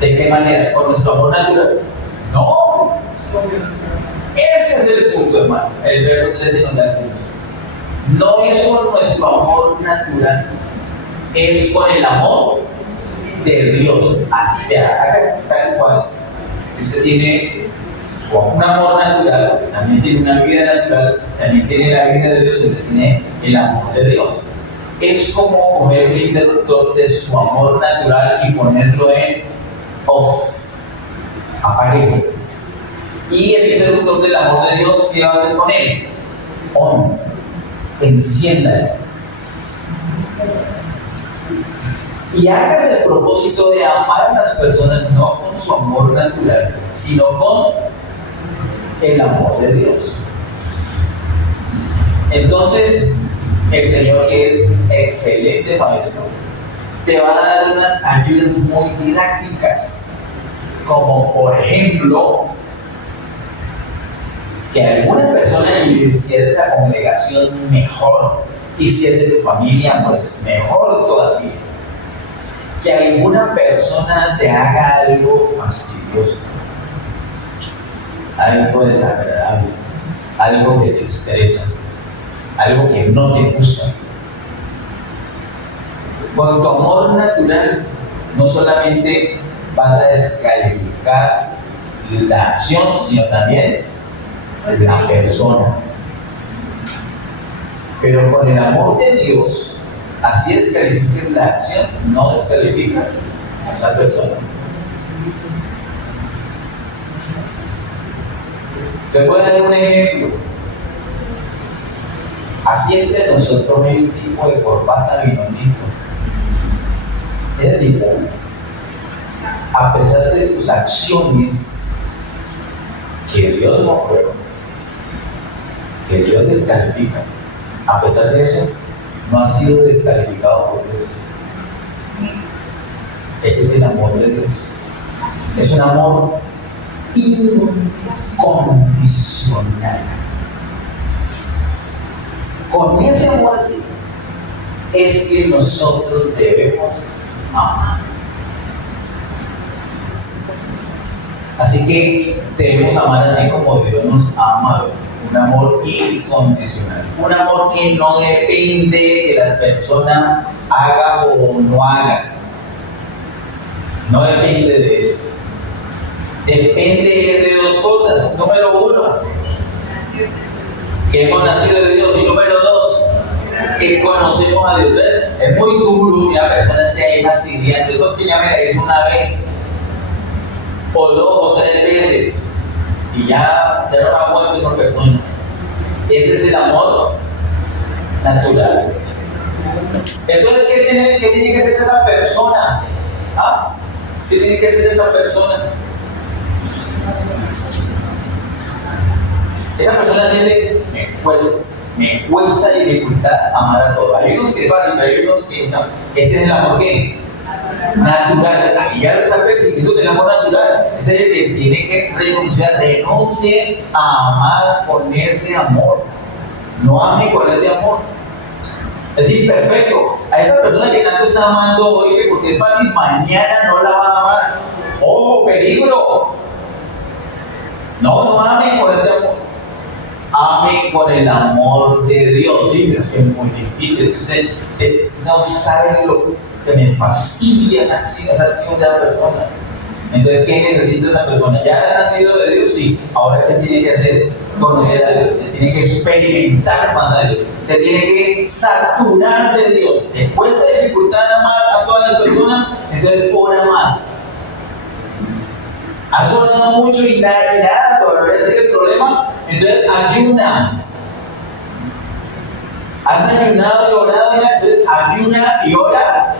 ¿De qué manera? ¿Con nuestro amor natural? No. Ese es el punto, hermano. El verso 13 nos da el punto. No es con nuestro amor natural, es con el amor de Dios. Así de haga tal cual. Usted tiene un amor natural, también tiene una vida natural, también tiene la vida de Dios, entonces tiene el amor de Dios. Es como coger un interruptor de su amor natural y ponerlo en off, apague. Y el interruptor del amor de Dios, ¿qué va a hacer con él? On, enciéndalo. Y hagas el propósito de amar a las personas no con su amor natural, sino con el amor de Dios. Entonces, el Señor, que es excelente maestro, te va a dar unas ayudas muy didácticas, como por ejemplo, que alguna persona en cierta congregación mejor, y si es de tu familia, pues mejor todavía. Que alguna persona te haga algo fastidioso, algo desagradable, algo que te estresa, algo que no te gusta. Con tu amor natural, no solamente vas a descalificar la acción, sino también la persona. Pero con el amor de Dios, así descalifiques la acción, no descalificas a la persona. Te voy a dar un ejemplo. Aquí entre nosotros hay un tipo de corbata vinonito. Es tipo, a pesar de sus acciones, que Dios no aprueba, que Dios descalifica, a pesar de eso, no ha sido descalificado por Dios. Ese es el amor de Dios. Es un amor incondicional. Con ese amor así es que nosotros debemos amar. Así que debemos amar así como Dios nos ha amado. Un amor incondicional. Un amor que no depende de que la persona haga o no haga. No depende de eso. Depende de dos cosas. Número uno, que hemos nacido de Dios. Y número dos, que conocemos a Dios. ¿Ves? Es muy duro que una persona esté ahí fastidiando. Eso sí, ya me la hizo una vez, o dos o tres veces, y ya no aguanto esa persona. Ese es el amor natural. Entonces, ¿qué tiene que hacer esa persona? ¿Ah? ¿Qué tiene que hacer esa persona? Esa persona siente, me cuesta dificultad amar a todos. Hay unos que es fácil, pero hay unos que no. Ese es el amor que natural. Aquí ya lo está persiguiendo del amor natural. Ese es el que tiene que renunciar. Renuncie a amar con ese amor. No ame con ese amor. Es imperfecto. A esa persona que tanto está amando hoy, que porque es fácil, mañana no la va a amar. ¡Oh, peligro! No ame con ese amor. Ame con el amor de Dios. Sí, pero es muy difícil. Usted no sabe lo que me fastidia esa acción de la persona. Entonces, ¿qué necesita esa persona? ¿Ya ha nacido de Dios? Sí. Ahora, ¿qué tiene que hacer? Conocer a Dios. Se tiene que experimentar más a Dios. Se tiene que saturar de Dios. ¿Te cuesta dificultad amar a todas las personas? Entonces, ora más. Has orado mucho y nada, todavía sigue el problema. Entonces, ayuna. Has ayunado y orado, entonces ayuna y ora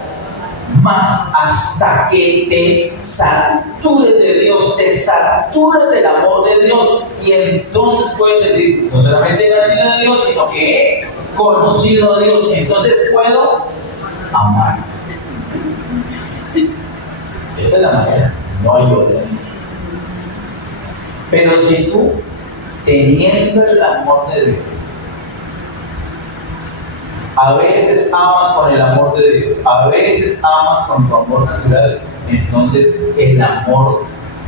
más hasta que te satures de Dios, te satures del amor de Dios, y entonces puedes decir, no solamente he nacido de Dios, sino que he conocido a Dios, entonces puedo amar. Esa es la manera, no hay otra. Pero si tú, teniendo el amor de Dios, a veces amas con el amor de Dios, a veces amas con tu amor natural, entonces el amor,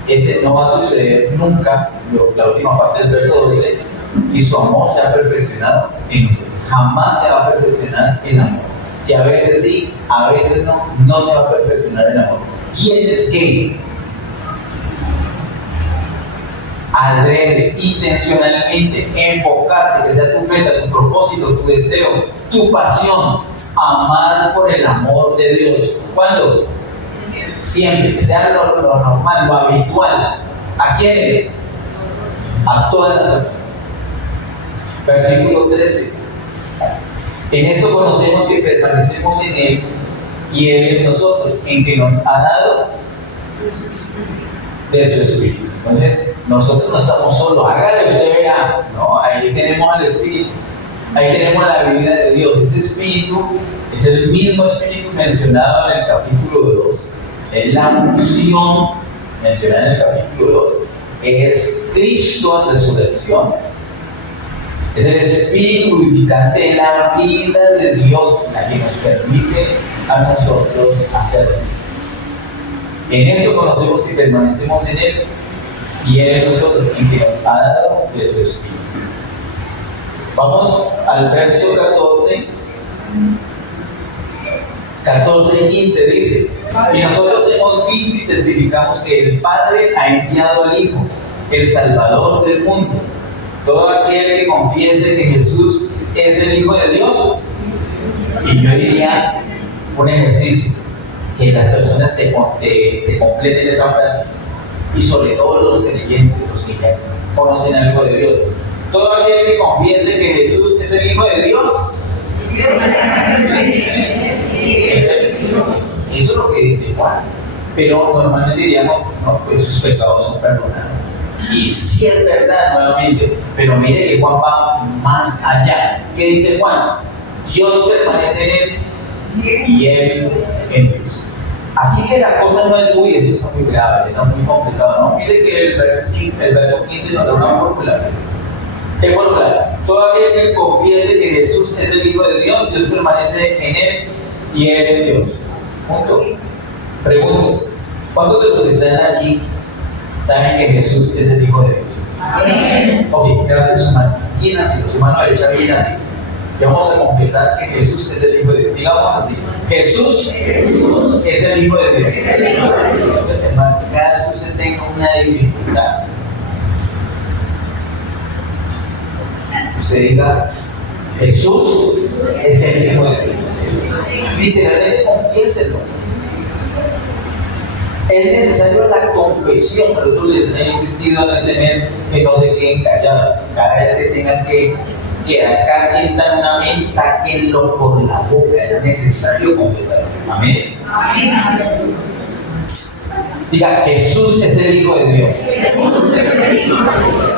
ese no va a suceder nunca. La última parte del verso 12, y su amor se ha perfeccionado en nosotros. Jamás se va a perfeccionar el amor. Si a veces sí, a veces no se va a perfeccionar el amor. Tienes que adrede, intencionalmente, enfocarte, que sea tu meta, tu propósito, tu deseo, tu pasión, amar por el amor de Dios. ¿Cuándo? Siempre, que sea lo normal, lo habitual. ¿A quiénes? A todas las personas. Versículo 13. En eso conocemos que permanecemos en Él y Él en nosotros, en que nos ha dado de su Espíritu. Entonces, nosotros no estamos solos. Hágale, usted verá. No, ahí tenemos al Espíritu. Ahí tenemos la vida de Dios. Ese Espíritu es el mismo Espíritu mencionado en el capítulo 2. Es la unción mencionada en el capítulo 2. Es Cristo en resurrección. Es el Espíritu vivificante de la vida de Dios, la que nos permite a nosotros hacerlo. En eso conocemos que permanecemos en Él y Él en nosotros, en que nos ha dado de su Espíritu. Vamos al verso 14 y 15, dice: y nosotros hemos visto y testificamos que el Padre ha enviado al Hijo, el Salvador del mundo. Todo aquel que confiese que Jesús es el Hijo de Dios. Y yo diría un ejercicio, que las personas te completen esa frase, y sobre todo los creyentes, los que ya conocen algo de Dios. Todo aquel que confiese que Jesús es el Hijo de Dios. Eso es lo que dice Juan. Pero normalmente diríamos, no, pues sus pecados son perdonados. Y sí es verdad, nuevamente, pero mire que Juan va más allá. ¿Qué dice Juan? Dios permanece en Él y Él en Dios. Así que la cosa no es, uy, eso está muy grave, está muy complicado. No, mire que el verso 15 nos da una fórmula. ¿Qué fórmula? Todo aquel que confiese que Jesús es el Hijo de Dios, Dios permanece en él y él en Dios. Punto. Pregunto, ¿cuántos de los que están aquí saben que Jesús es el Hijo de Dios? Amén. Ok, levante su mano, bien arriba, su mano derecha bien arriba. Y vamos a confesar que Jesús es el Hijo de Dios. Digamos así, Jesús es el Hijo de Dios. Entonces, hermanos, cada vez que usted tenga una dificultad, usted diga, Jesús es el Hijo de Dios. Literalmente confiéselo. Es necesario la confesión, por eso les he insistido en este mes que no se queden callados. Cada vez que tengan que acá sientan una amén, sáquenlo por la boca. Es necesario confesarlo. Amén. Amén. Diga, Jesús es el Hijo de Dios.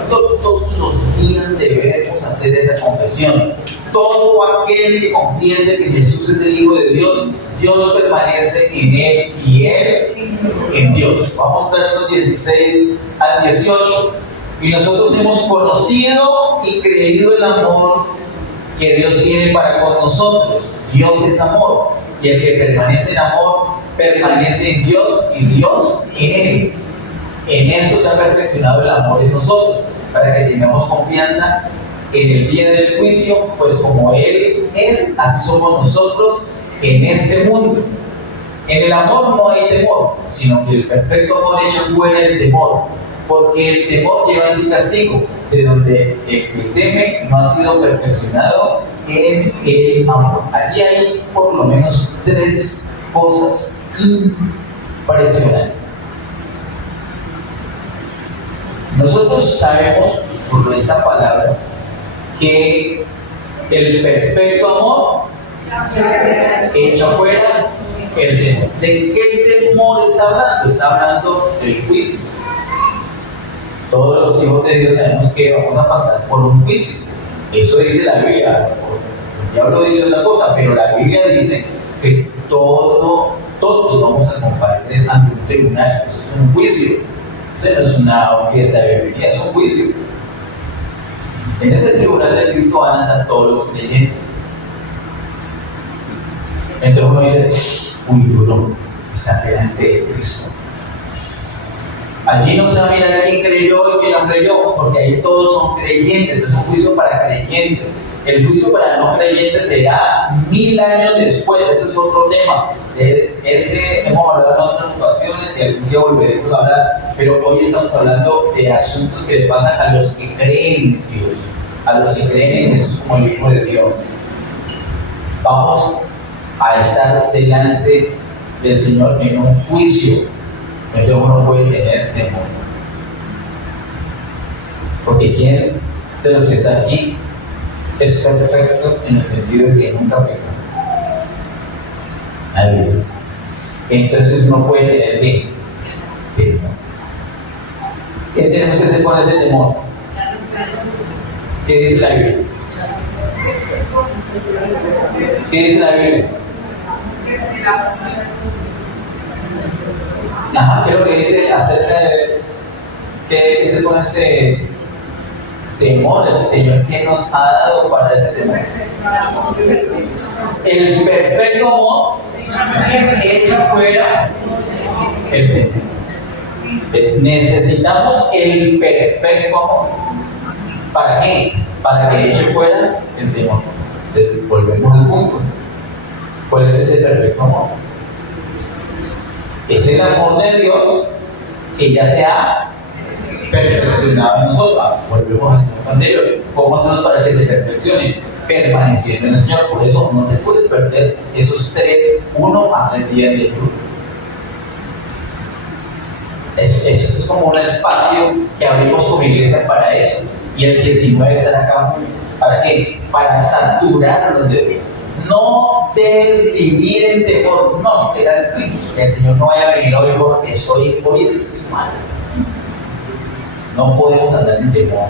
Todos los días debemos hacer esa confesión. Todo aquel que confiese que Jesús es el Hijo de Dios, Dios permanece en él y él en Dios. Vamos versos 16 al 18. Y nosotros hemos conocido y creído el amor que Dios tiene para con nosotros. Dios es amor, y el que permanece en amor permanece en Dios y Dios en él. En esto se ha perfeccionado el amor en nosotros, para que tengamos confianza en el día del juicio, pues como Él es, así somos nosotros en este mundo. En el amor no hay temor, sino que el perfecto amor echa fuera el temor, porque el temor lleva en sí castigo, de donde el que teme no ha sido perfeccionado en el amor. Allí hay por lo menos 3 cosas impresionantes. Nosotros sabemos por esta palabra que el perfecto amor echa fuera el temor. ¿De qué temor está hablando? Está hablando del juicio. Todos los hijos de Dios sabemos que vamos a pasar por un juicio. Eso dice la Biblia. El diablo dice otra cosa, pero la Biblia dice que todos vamos a comparecer ante un tribunal. Eso es un juicio. Eso no es una fiesta de bienvenida, es un juicio. En ese tribunal de Cristo van a estar todos los creyentes. Entonces uno dice, uy, duro, está delante de Cristo. Allí no se va a mirar quién creyó y quién no creyó, porque ahí todos son creyentes, es un juicio para creyentes. El juicio para no creyentes será 1000 años después, eso es otro tema. De ese hemos hablado en otras ocasiones y algún día volveremos a hablar, pero hoy estamos hablando de asuntos que le pasan a los que creen en Dios, a los que creen en Jesús como el Hijo de Dios. Vamos a estar delante del Señor en un juicio, entonces uno puede tener temor. Porque ¿quién de los que está aquí es perfecto en el sentido de que nunca pecó? Nadie. Entonces uno puede tener temor. ¿Qué tenemos que hacer con ese temor? ¿Qué dice la Biblia? ¿Qué dice la Biblia? Ajá, ¿qué es lo que dice acerca de qué dice con ese temor el Señor que nos ha dado para ese temor? El perfecto amor echa fuera el temor. Necesitamos el perfecto amor. ¿Para qué? Para que eche fuera el temor. Entonces, volvemos al punto. ¿Cuál es ese perfecto amor? Es el amor de Dios que ya se ha perfeccionado en nosotros. Volvemos al punto anterior. ¿Cómo hacemos para que se perfeccione? Permaneciendo en el Señor. Por eso no te puedes perder esos 1 a 3 días de ayuno. Es como un espacio que abrimos como iglesia para eso. Y el 19 estará acá juntos. ¿Para qué? Para saturarnos de Dios. No debes vivir en temor. No, que el Señor no vaya a venir hoy porque hoy estoy mal. No podemos andar en temor.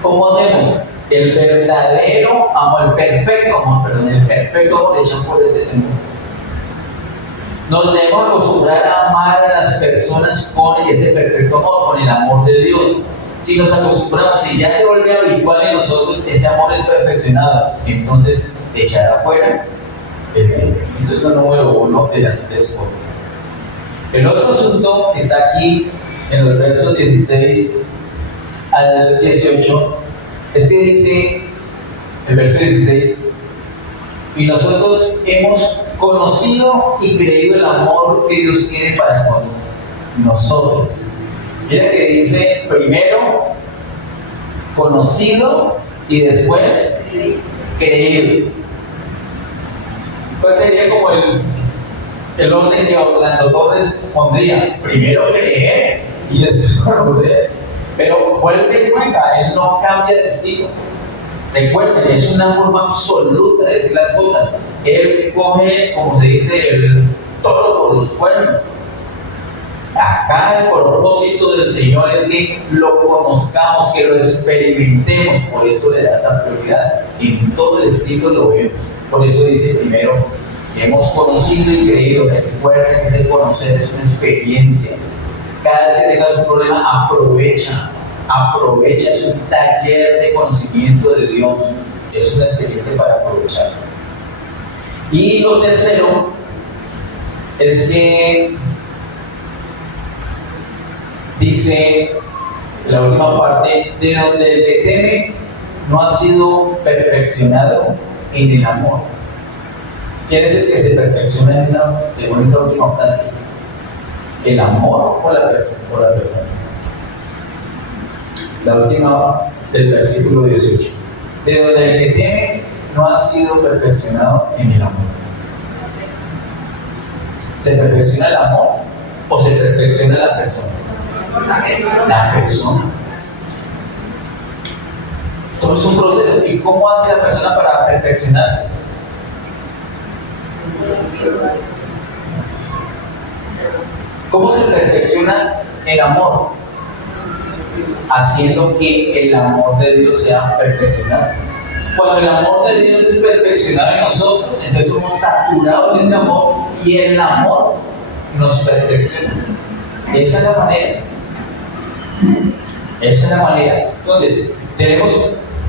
¿Cómo hacemos? El perfecto amor echa fuera ese temor. Nos debemos acostumbrar a amar a las personas con ese perfecto amor, con el amor de Dios. Si nos acostumbramos, si ya se vuelve habitual en nosotros, ese amor es perfeccionado, entonces echar afuera el miedo. Eso es lo número uno de las tres cosas. El otro asunto que está aquí en los versos 16 al 18 es que dice, el verso 16, y nosotros hemos conocido y creído el amor que Dios tiene para con nosotros. Mira que dice primero conocido y después creído. Pues sería como el orden que Orlando Torres pondría: primero creer y después conocer. Pero vuelve y juega, él no cambia de estilo. Recuerden, es una forma absoluta de decir las cosas. Él coge, como se dice, el toro por los cuernos. Acá el propósito del Señor es que lo conozcamos, que lo experimentemos. Por eso le da esa prioridad. En todo el escrito lo vemos. Por eso dice primero, hemos conocido y creído. Recuerden que ese conocer es una experiencia. Cada vez que tengas un problema, aprovecha su taller de conocimiento de Dios. Es una experiencia para aprovechar. Y lo tercero es que dice la última parte, de donde el que teme no ha sido perfeccionado en el amor. ¿Quién es el que se perfecciona según esa última frase? ¿El amor o la persona? La última del versículo 18. De donde el que teme no ha sido perfeccionado en el amor. ¿Se perfecciona el amor o se perfecciona la persona? La persona. Todo es un proceso. ¿Y cómo hace la persona para perfeccionarse? ¿Cómo se perfecciona el amor? Haciendo que el amor de Dios sea perfeccionado. Cuando el amor de Dios es perfeccionado en nosotros, entonces somos saturados de ese amor y el amor nos perfecciona. Esa es la manera. Esa es la manera. Entonces, tenemos,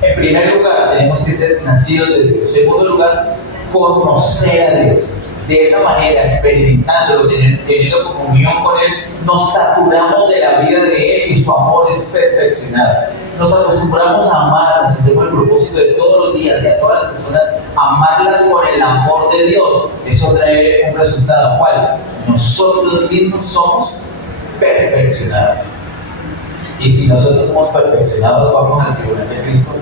en primer lugar, tenemos que ser nacidos de Dios. En segundo lugar, conocer a Dios. De esa manera, experimentándolo, teniendo comunión con Él, nos saturamos de la vida de Él y su amor es perfeccionado. Nos acostumbramos a amarlas, hacemos el propósito de todos los días y a todas las personas, amarlas con el amor de Dios. Eso trae un resultado. ¿Cuál? Nosotros mismos somos perfeccionados. Y si nosotros somos perfeccionados, vamos al tribunal de Cristo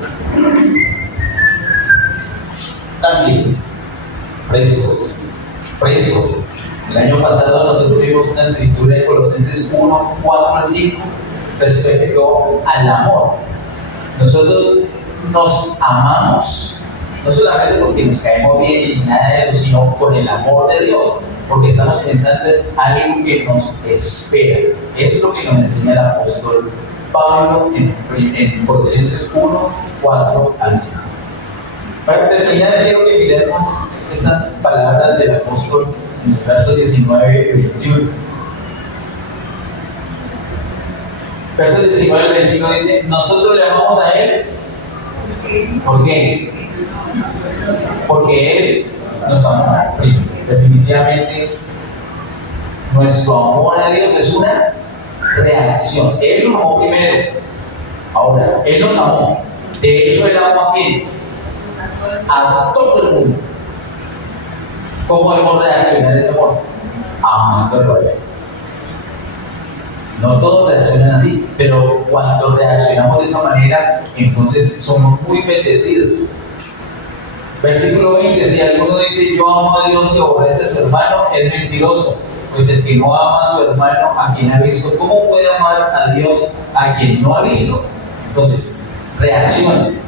tranquilos, frescos. El año pasado nosotros vimos una escritura de Colosenses 1, 4 al 5 respecto al amor. Nosotros nos amamos, no solamente porque nos caemos bien y nada de eso, sino con el amor de Dios, porque estamos pensando en algo que nos espera. Eso es lo que nos enseña el apóstol Pablo en Colosenses 1, 4 al 5. Para terminar, quiero que miremos estas palabras del apóstol en el verso 19 y 21. Verso 19 y 21 dice: nosotros le amamos a Él. ¿Por qué? Porque Él nos ama primero. Definitivamente nuestro amor a Dios es una reacción. Él nos amó primero. Ahora, Él nos amó. De hecho, Él amó a quién? A todo el mundo. ¿Cómo debemos reaccionar a ese amor? Amándolo a Él. No todos reaccionan así, pero cuando reaccionamos de esa manera, entonces somos muy bendecidos. Versículo 20: si alguno dice yo amo a Dios y aborrece a su hermano, es mentiroso. Pues el que no ama a su hermano, a quien ha visto, ¿cómo puede amar a Dios a quien no ha visto? Entonces, reacciones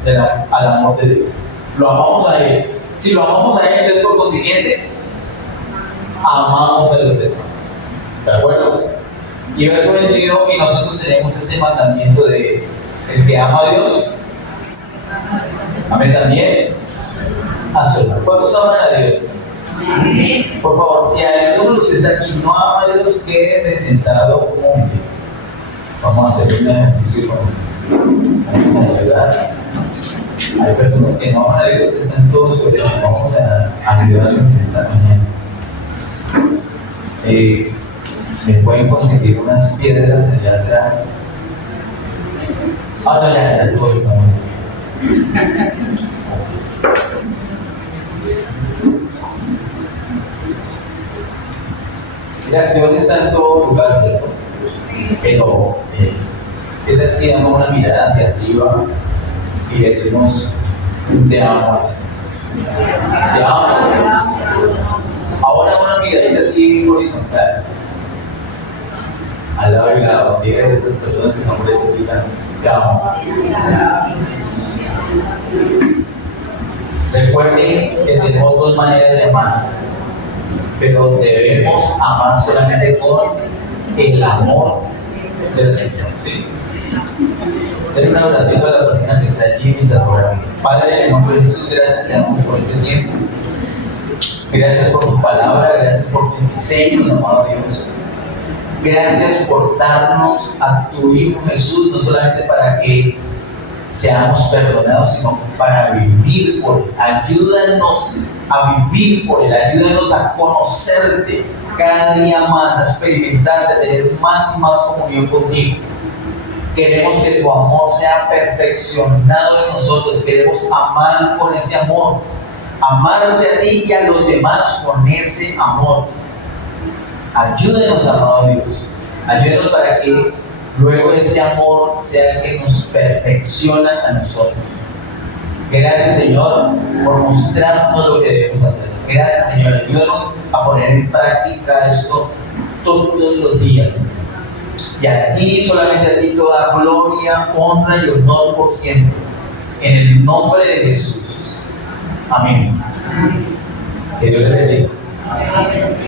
al amor de Dios. Lo amamos a Él. Si lo amamos a Él, entonces por consiguiente, amamos a los hermanos. ¿De acuerdo? Y verso 21, y nosotros tenemos este mandamiento de el que ama a Dios, ame también a su hermano. ¿Cuántos aman a Dios? Por favor, si hay alguno de los que está aquí no ama a Dios, quédese sentado un momento. Vamos a hacer un ejercicio vamos a ayudar. Hay personas que no aman a Dios, están todos su derecho. Vamos a ayudarles en esta mañana. Si me pueden conseguir unas piedras allá atrás. No, ya, todo está muy bien. Mira, Dios está en todo lugar, ¿cierto? Pero, ¿qué tal si damos una mirada hacia arriba y decimos, te amo así? Te amo. Ahora una miradita así horizontal. Al lado y lado, diga de esas personas que no parecen gritar, te amo. Recuerden que tenemos dos maneras de amar, pero debemos amar solamente con el amor del Señor, ¿sí? Es una oración para la persona que está allí mientras oramos. Padre, en el nombre de Jesús, gracias te damos por este tiempo. Gracias por tu palabra, gracias por tus diseños, amado Dios. Gracias por darnos a tu Hijo Jesús, no solamente para que seamos perdonados, sino para vivir por Él. Ayúdanos a vivir por Él, ayúdanos a conocerte cada día más, a experimentar, a tener más y más comunión contigo. Queremos que tu amor sea perfeccionado en nosotros, queremos amar con ese amor, amarte a ti y a los demás con ese amor. Ayúdenos, amado Dios, ayúdenos para que luego ese amor sea el que nos perfecciona a nosotros. Gracias, Señor, por mostrarnos lo que debemos hacer. Gracias, Señor, ayúdanos a poner en práctica esto todos los días, Señor. Y a ti, solamente a ti, toda gloria, honra y honor por siempre. En el nombre de Jesús. Amén. Que Dios le bendiga.